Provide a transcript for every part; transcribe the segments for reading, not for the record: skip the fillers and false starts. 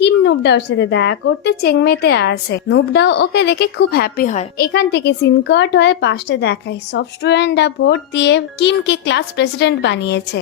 Kim নুবডাওর সাথে দেখা করতে চেংমেতে আসে। নুবডাও ওকে দেখে খুব হ্যাপি হয়। এখান থেকে সিন কাট হয়ে পাশে দেখায় সব স্টুডেন্টরা ভোট দিয়ে কিমকে ক্লাস প্রেসিডেন্ট বানিয়েছে।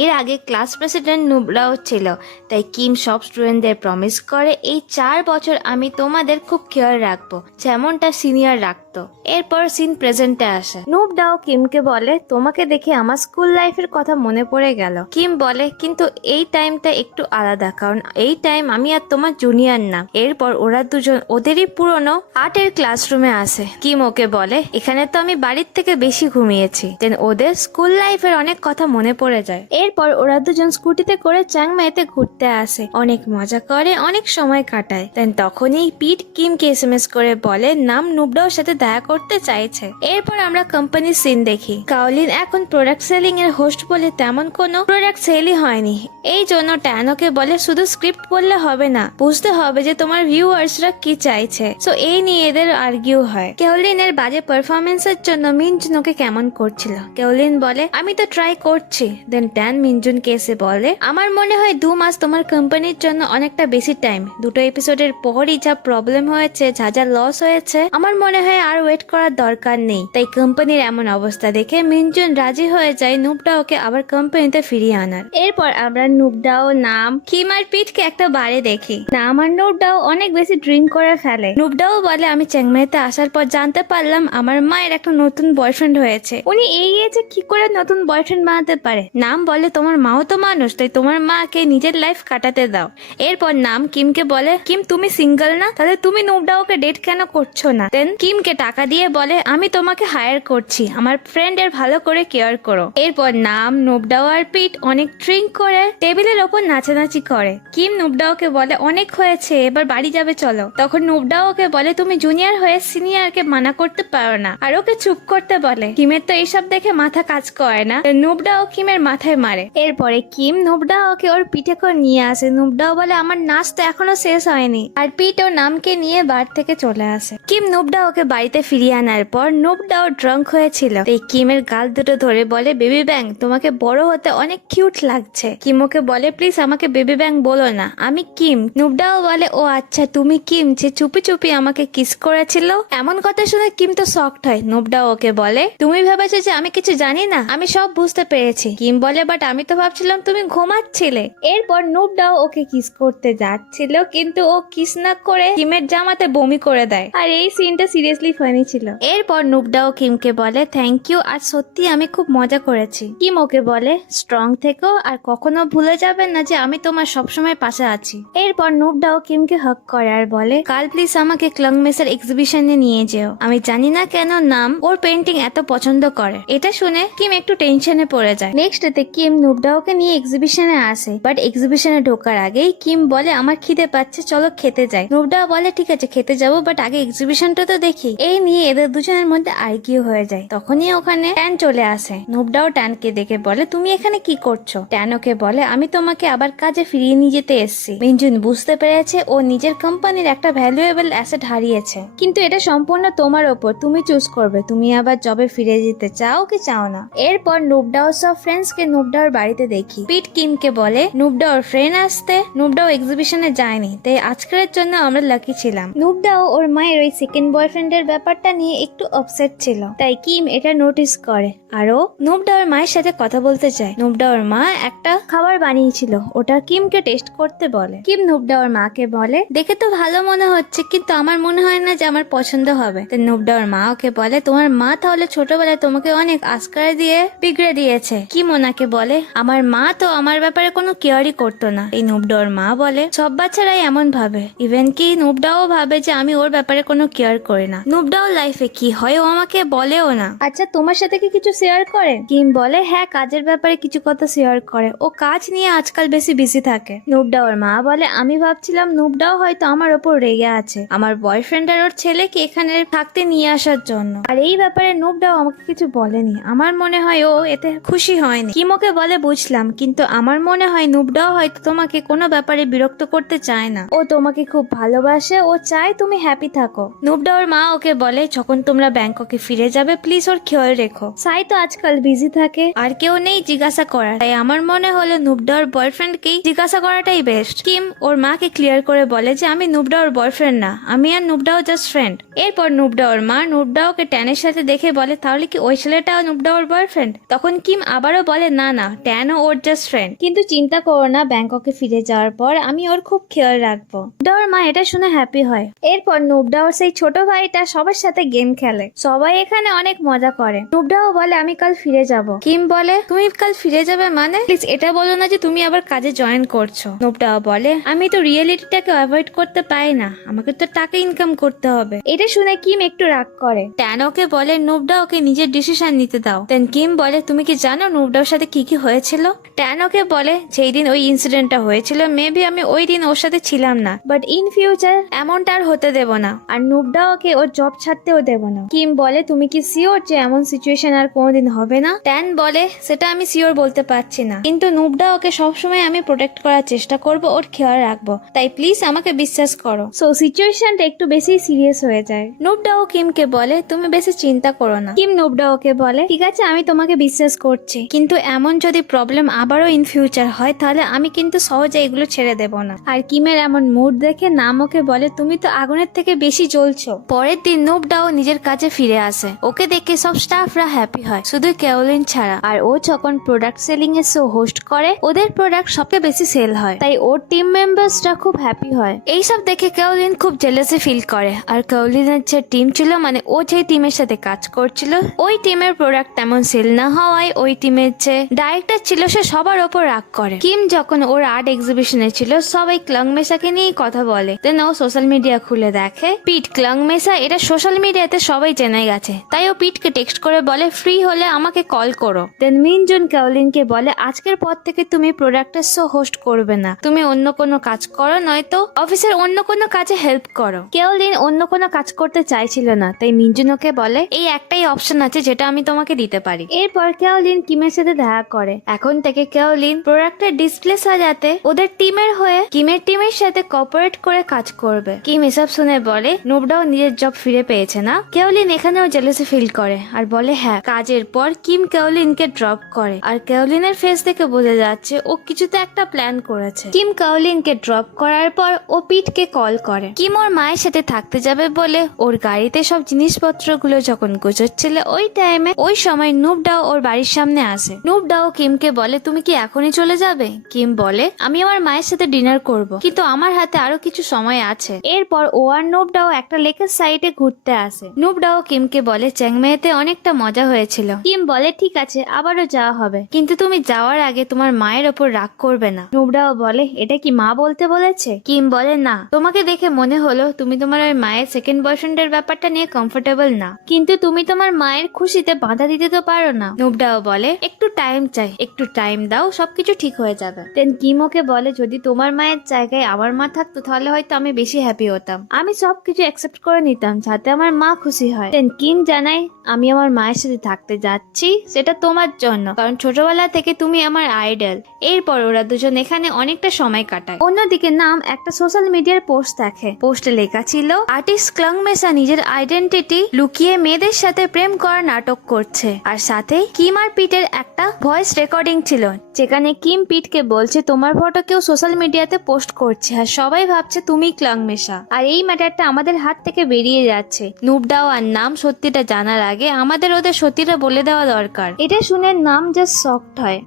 এর আগে ক্লাস প্রেসিডেন্ট নুবডাও ছিল, তাই কিম সব স্টুডেন্টদের প্রমিস করে এই 4 বছর আমি তোমাদের খুব কেয়ার রাখবো, যেমনটা সিনিয়র রাখতো। এরপর সিন প্রেজেন্টে আসে। নুবডাও কিমকে বলে তোমাকে দেখে আমার স্কুল লাইফের কথা মনে পড়ে গেল। কিম বলে কিন্তু এই টাইমটা একটু আলাদা, কারণ এই টাইম আমি আর তোমার জুনিয়র না। এরপর ওরা দুজন ওদেরই পুরনো আর্টের ক্লাসরুমে আসে। কিম ওকে বলে এখানে তো আমি বাড়ির থেকে বেশি ঘুমিয়েছি। দেন ওদের স্কুল লাইফের অনেক কথা মনে পড়ে যায়। এরপর ওরা দুজন স্কুটিতে করে চ্যাংমাইতে ঘুরতে আসে, অনেক মজা করে, অনেক সময় কাটায়। দেন তখনই পিট কিমকে এসএমএস করে বলে নাম নুবডাওর সাথে দেখা করতে চাইছে। এরপর আমরা কোম্পানির সিন দেখি। কাওলিন এখন প্রোডাক্ট সেলিং এর হোস্ট বলে তেমন কোনো প্রোডাক্ট সেলই হয়নি। এই জন্য ট্যানোকে বলে শুধু স্ক্রিপ্ট বললে হবে না, বুঝতে হবে যে তোমার ভিউয়ার্সরা কি চাইছে। সো এই নিয়ে এদের আর্গিউ হয়। কেওলিনের বাজে পারফরমেন্সের জন্য মিনজুনকে কেমন করছিল। কেওলিন বলে আমি তো ট্রাই করছি। দেন ট্যান মিনজুনকে এসে বলে আমার মনে হয় 2 মাস তোমার কোম্পানির জন্য অনেকটা বেশি টাইম। দুটো এপিসোডের পরই যা প্রবলেম হয়েছে, যা যা লস হয়েছে, আমার মনে হয় আর ওয়েট করার দরকার নেই। তাই কোম্পানির এমন অবস্থা দেখে মিনজুন রাজি হয়ে যায় নুবডাওকে আবার কোম্পানিতে ফিরিয়ে আনার। এরপর আমরা নুবডাও, নাম, কিম আর পিটকে একটা বারে দেখি। নাম আর নুবডাও অনেক বেশি ড্রিঙ্ক করে ফেলে। নুবডাও বলে আমি চেংমাইতে আসার পর জানতে পারলাম আমার মায়ের একটা নতুন বয়ফ্রেন্ড হয়েছে। উনি এই এজে কি করে নতুন বয়ফ্রেন্ড বানাতে পারে। নাম বলে তোমার মাও তো মানুষ, তাই তোমার মাকে নিজের লাইফ কাটাতে দাও। এরপর নাম কিমকে বলে কিম তুমি সিঙ্গেল না, তাহলে তুমি নুবডাওকে ডেট কেন করছো না। দেন কিমকে টাকা দিয়ে বলে আমি তোমাকে হায়ার করছি, আমার ফ্রেন্ডের ভালো করে কেয়ার করো। এরপর নাম, নুবডাও আর পিট অনেক ড্রিঙ্ক করে টেবিলের ওপর নাচানাচি করে। কিম নুবডাওকে বলে অনেক হয়েছে, এবার বাড়ি যাবে চলো। তখন নুবডাও ওকে বলে তুমি জুনিয়র হয়ে সিনিয়রকে মানা করতে পারো না, আর ওকে চুপ করতে বলে। কিমের তো এইসব দেখে মাথা কাজ করে না। নুবডাও কিমের মাথায় মারে। এরপরে কিম নুবডাওকে ওর পিঠে করে নিয়ে আসে। নুবডাও বলে আমার নাচ তো এখনো শেষ হয়নি, আর পিট ও নামকে নিয়ে বার থেকে চলে আসে। কিম নুবডাওকে বাড়িতে ফিরিয়ে আনার পর নুবডাও ড্রাঙ্ক হয়েছিল, তাই কিমের গাল দুটো ধরে বলে বেবি ব্যাং তোমাকে বড় হতে অনেক কিউট লাগছে। কিম ওকে বলে প্লিজ আমাকে বেবি ব্যাং বলো না, আমি কিম। নুবডাও বলে ও আচ্ছা তুমি কিম যে চুপি চুপি আমাকে কিস করেছিল। এমন কথা শুনে কিম তো শকড হয়। নুবডাও ওকে বলে তুমি ভেবেছো যে আমি কিছু জানি না, আমি সব বুঝতে পেরেছি। কিম বলে বাট আমি তো ভাবছিলাম তুমি ঘুমাচ্ছিলে। এরপর নুবডাও ওকে কিস করতে যাচ্ছিল, কিন্তু ও কিস না করে কিমের জামাতে বমি করে দেয়। আর এই সিনটা সিরিয়াসলি ফানি ছিল। এরপর নুবডাও কিমকে বলে থ্যাংক ইউ, আর সত্যি আমি খুব মজা করেছি। কিম ওকে বলে স্ট্রং থেকো, আর কখনো ভুলে যাবেন না যে আমি তোমার সবসময় পাশে আছি। এরপর নুবডাও কিমকে হক করে আর বলে কাল প্লিজ আমাকে ক্লংমেসের এক্সিবিশনে নিয়ে যেও। আমি জানি না কেন নাম ওর পেন্টিং এত পছন্দ করে। এটা শুনে কিম একটু টেনশনে পড়ে যায়। নেক্সট ডেতে কিম নুবডাওকে নিয়ে এক্সিবিশনে আসে, বাট এক্সিবিশনে ঢোকার আগেই কিম বলে আমার খিদে পাচ্ছে, চলো খেতে যাই। নুবডাও বলে ঠিক আছে খেতে যাবো, বাট আগে এক্সিবিশনটা তো দেখি। এই নিয়ে এদের দুজনের মধ্যে আর্গিউ হয়ে যায়। তখনই ওখানে ট্যান চলে আসে। নুবডাও ট্যানকে দেখে বলে তুমি এখানে কি করছো। ট্যান ওকে বলে আমি তোমাকে আবার কাজে ফিরিয়ে নিয়ে যেতে এসেছি। মিনজুন বুঝতে পেরেছে ও নিজের কোম্পানির একটা ভ্যালুয়েবল অ্যাসেট হারিয়েছে, কিন্তু এটা সম্পূর্ণ তোমার ওপর, তুমি চুজ করবে তুমি আবার জবে ফিরে যেতে চাও কি চাও না। এরপর নুবডাও সব ফ্রেন্ডস কে নুবডাওর বাড়িতে দেখি। পিট কিমকে বলে নুবডাওর ফ্রেন্ড আসতে, নুবডাও এক্সিবিশনে যায়নি, তাই আজকের জন্য আমরা লাকি ছিলাম। নুবডাও ওর মায়ের ওই সেকেন্ড বয়ফ্রেন্ডের ব্যাপারটা নিয়ে একটু আপসেট ছিল, তাই কিম এটা নোটিস করে। আরো নুবডাওর মায়ের সাথে কথা বলতে চায়। নুবডাওর মা একটা খাবার বানিয়েছিল, ওটা কিমকে টেস্ট করতে বলে। কিম নুবডাওর মাকে বলে দেখে তো ভালো মনে হচ্ছে, কিন্তু আমার মনে হয় না যে আমার পছন্দ হবে। তো নুবডাওর মা ওকে বলে তোমার মা তাহলে ছোটবেলায় তোমাকে অনেক আস্কার দিয়ে বিগড়ে দিয়েছে। কিম ওনাকে বলে আমার মা তো আমার ব্যাপারে কোনো কেয়ারই করতো না। এই নুবডাওর মা বলে সব বাচ্চারাই এমন ভাবে, ইভেন কি নুবডাও ভাবে যে আমি ওর ব্যাপারে কোনো কেয়ার করি না। নুবডাও লাইফে কি হয় ও আমাকে বলেও না। আচ্ছা তোমার সাথে কি কিছু শেয়ার করে। কিম বলে হ্যাঁ কাজের ব্যাপারে কিছু কথা শেয়ার করে, ও কাজ নিয়ে আজকাল বেশি বিজি থাকে। নুবডাওর মা বলে আমি ভাবছিলাম নুবডাও হয়তো আমার ওপর রেগে আছে আমার বয়ফ্রেন্ড আর ওর ছেলেকে এখানে থাকতে নিয়ে আসার জন্য, আর এই ব্যাপারে নুবডাও আমাকে কিছু বলেনি। আমার মনে হয় ও এতে খুশি হয়নি। কিম ওকে বলে বুঝলাম, কিন্তু আমার মনে হয় নুবডাও হয়তো তোমাকে কোনো ব্যাপারে বিরক্ত করতে চায় না, ও তোমাকে খুব ভালোবাসে, ও চায় তুমি হ্যাপি থাকো। নুবডাওর মা ওকে বলে যখন তোমরা ব্যাংককে ফিরে যাবে প্লিজ ওর খেয়াল রেখো। সাই তো আজকাল বিজি থাকে আর কেউ নেই জিজ্ঞাসা করার, তাই আমার মনে হলো নুবডা ওর বয়ফ্রেন্ডকেই জিজ্ঞাসা করাটাই বেস্ট। কিম ওর মাকে ক্লিয়ার করে বলে যে আমি নুবডা ওর বয়ফ্রেন্ড না, আমি আর নুবডাও জাস্ট ফ্রেন্ড। এরপর নুবডা ওর মা নুবডা ওকে ট্যানের সাথে দেখে বলে তাহলে কি ওই ছেলেটাও নুবডা ওর বয়ফ্রেন্ড? তখন কিম আবারও বলে না না, ট্যানও ওর জাস্ট ফ্রেন্ড, কিন্তু চিন্তা করো না, ব্যাংককে ফিরে যাওয়ার পর আমি ওর খুব খেয়াল রাখবো। নুবডা ওর মা এটা শুনে হ্যাপি হয়। এরপর নুবডা ওর সেই ছোট ভাইটা সবার সাথে গেম খেলে, সবাই এখানে অনেক মজা করে। নুবডাও বলে আমি কাল ফিরে যাব। কিম বলে তুমি কাল ফিরে যাবে মানে? প্লিজ এটা বলো না যে তুমি আবার কাজে জয়েন করছো। নুবডাও বলে আমি তো রিয়েলিটিটাকে অ্যাভয়েড করতে পারি না, আমাকে তো টাকা ইনকাম করতে হবে। এটা শুনে কিম একটু রাগ করে। ট্যান ওকে বলে নুবডা ওকে নিজের ডিসিশন নিতে দাও। দেন কিম বলে তুমি কি জানো নুবডার সাথে কি কি হয়েছিল? ট্যান ওকে বলে যেই দিন ওই ইনসিডেন্টটা হয়েছিল মেবি আমি ওই দিন ওর সাথে ছিলাম না, বাট ইন ফিউচার এমনটা আর হতে দেব না, আর নুবডা ওকে ওর জব ছাড়তেও দেব না। কিম বলে তুমি কি শিওর যে এমন সিচুয়েশন আর কোনোদিন হবে না? ট্যান বলে সেটা আমি শিওর বলতে পারছি না, কিন্তু নুবডা ওকে সবসময় আমি প্রোটেক্ট করার চেষ্টা করব, ওর খেয়াল রাখবো, তাই প্লিজ আমাকে বিশ্বাস করো। সো সিচুয়েশনটা একটু বেশি সিরিয়াস হয়ে যায়। নুবডা ও কিমকে বলে তুমি বেশি চিন্তা করো না। কিম নুবডা ওকে বলে ঠিক আছে আমি তোমাকে বিশ্বাস করছি, কিন্তু এমন যদি প্রবলেম আবারও ইন ফিউচার হয় তাহলে আমি কিন্তু সহজে এগুলো ছেড়ে দেব না। আর কিমের এমন মুড দেখে নাম ওকে বলে তুমি তো আগুনের থেকে বেশি জ্বলছো। পরের দিন নুবডাও নিজের কাজে ফিরে আসে, ওকে দেখে সব স্টাফরা হ্যাপি হয় শুধু ক্যারোলিন ছাড়া। আর ও যখন প্রোডাক্ট সেলিং এর শো হোস্ট করে ওদের প্রোডাক্ট সবচেয়ে বেশি সেল হয়, তাই ওর টিম মেম্বার্সরা খুব হ্যাপি হয়। এইসব দেখে ক্যারোলিন খুব জেলাসি ফিল করে, আর ক্যারোলিনের যে টিম ছিল মানে ও যে টিমের সাথে কাজ করছিল ওই টিমের প্রোডাক্ট তেমন সেল না হওয়ায় ওই টিমের যে ডাইরেক্টর ছিল সে সবার ওপর রাগ করে। কিম যখন ওর আর্ট এক্সিবিশনে ছিল সবাই ক্লাং মেসাকে নিয়ে কথা বলে, দেন ও সোশ্যাল মিডিয়া খুলে দেখে পিট ক্লাং মেসা এটা সোশ্যাল মিডিয়াতে সবাই জেনে গেছে, তাই ও পিটকে টেক্সট করে বলে ফ্রি হলে আমাকে কল করো। দেন মিনজুন ক্যারোলিনকে বলে আজকের পর থেকে তুমি প্রোডাক্টের শো হোস্ট করবে না, তুমি অন্য কোনো কাজ করো নয়তো অফিসের অন্য কোনো কাজে হেল্প করো। ক্যারোলিন অন্য কোনো কাজ করতে চাইছিল না, তাই মিনজুন ওকে বলে এই একটাই অপশন আছে যেটা আমি তোমাকে দিতে পারি। এরপর ক্যারোলিন কিমের সাথে দেখা করে। এখন থেকে ক্যারোলিন প্রোডাক্টের ডিসপ্লে সাজাতে ওদের টিমের হয়ে কিমের টিমের সাথে কোঅপারেট করে কাজ করবে। কিম এসব শুনে বলে নুবডাও নিজের জব ফিরে পেয়েছে না? ক্যারোলিন এখানেও জেলাসি ফিল করে আর বলে হ্যাঁ। কাজের পর কিম ক্যারোলিনকে ড্রপ করে, আর ক্যারোলিনের ফেস দেখে বোঝা যাচ্ছে ও কিছুতে একটা প্ল্যান করেছে। কিম ক্যারোলিনকে ড্রপ করার পর ও পিটকে কল করে। কিম ওর মায়ের সাথে থাকতে যাবে বলে ওর গাড়িতে সব জিনিসপত্রগুলো যখন গোছাচ্ছিল ওই টাইমে ওই সময় নুবডাও ওর বাড়ির সামনে আসে। নুবডাও কিমকে বলে তুমি কি এখনই চলে যাবে? কিম বলে আমি আমার মায়ের সাথে ডিনার করব, কিন্তু আমার হাতে আরো কিছু সময় আছে। এরপর ও আর নুবডাও একটা লেকের সাইডে ঘুরতে আসে। নুবডাও কিমকে বলে চ্যাংমেইতে অনেকটা মজা হয়েছিল। কিম বলে ঠিক আছে আবারও যাওয়া হবে, কিন্তু তুমি যাওয়ার আগে তোমার মায়ের ওপর রাগ করবে না। নুবডাও বলে এটা কি মা বলতে বলেছে? কিম বলে না, তোমাকে দেখে মনে হলো তুমি তোমার ওই মায়ের সেকেন্ড বয়ফ্রেন্ডের ব্যাপারটা নিয়ে কমফোর্টেবল না, কিন্তু তুমি তোমার মায়ের খুশিতে বাধা দিতে তো পারো না। নুবডাও বলে একটু টাইম চাই, একটু টাইম দাও, সবকিছু ঠিক হয়ে যাবে। দেন কিম ওকে বলে যদি তোমার মায়ের জায়গায় আমার মা থাকতো তাহলে হয়তো আমি বেশি হ্যাপি হতাম, আমি সবকিছু অ্যাকসেপ্ট করে নিতাম যাতে আমার মা খুশি হয়। দেন কিম জানাই আমি আমার মায়ের সাথে থাকতে যাচ্ছি সেটা তোমার জন্য, কারণ ছোটবেলা থেকে তুমি আমার আইডল। এরপর ওরা দুজন এখানে অনেকটা সময় কাটায়। অন্যদিকে নাম একটা সোশ্যাল মিডিয়ার পোস্ট দেখে, পোস্টে লেখা ছিল আর্টিস্ট ক্লাং মেসা নিজের আইডেন্টিটি লুকিয়ে মেয়েদের সাথে প্রেম করার নাটক করছে। আর সাথে কিম আর পিটের একটা ভয়েস রেকর্ডিং ছিল যেখানে কিম পিটকে বলছে তোমার ফটো কেউ সোশ্যাল মিডিয়াতে পোস্ট করছে আর সবাই ভাবছে তুমি ক্লাং মেসা, আর এই ম্যাটারটা আমাদের হাত থেকে বেরিয়ে যাচ্ছে। নুবডাও আর নাম সত্যিটা জানার আগে আমাদের ওদের সত্যিটা বলে দেওয়া দরকার। এটা শুনে নাম জাস্ট শকড হয়।